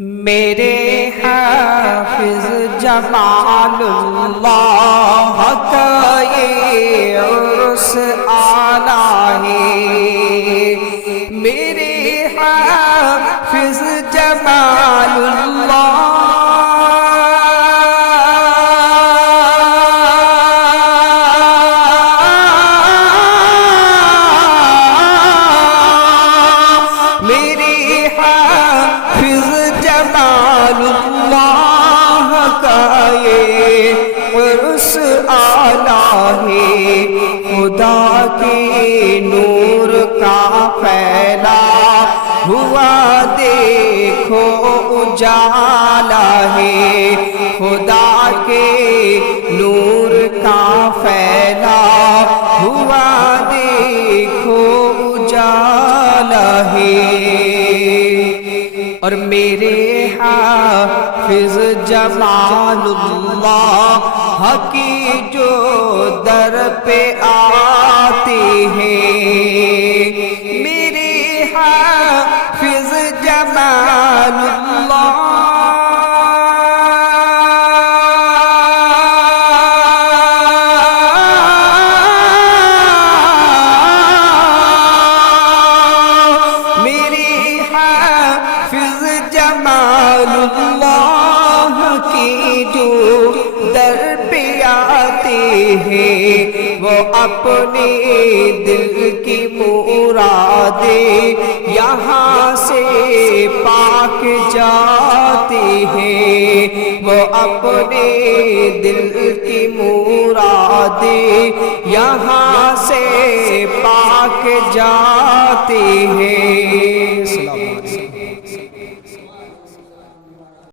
میرے حافظ جمال اللہ کا یہ عرس آنا ہے، میرے حافظ جمال اللہ خدا کے نور کا پھیلا ہوا دیکھو اجالا ہے، خدا کے نور کا پھیلا ہوا دیکھو اجالا ہے۔ اور میرے حافظ جمال اللہ کی جو در پہ آتے ہیں، میرے حافظ جمال اللہ جمال اللہ کی جو در پہ آتے ہیں، وہ اپنے دل کی مرادیں یہاں سے پاک جاتے ہیں، وہ اپنے دل کی مرادیں یہاں سے پاک جاتے ہیں۔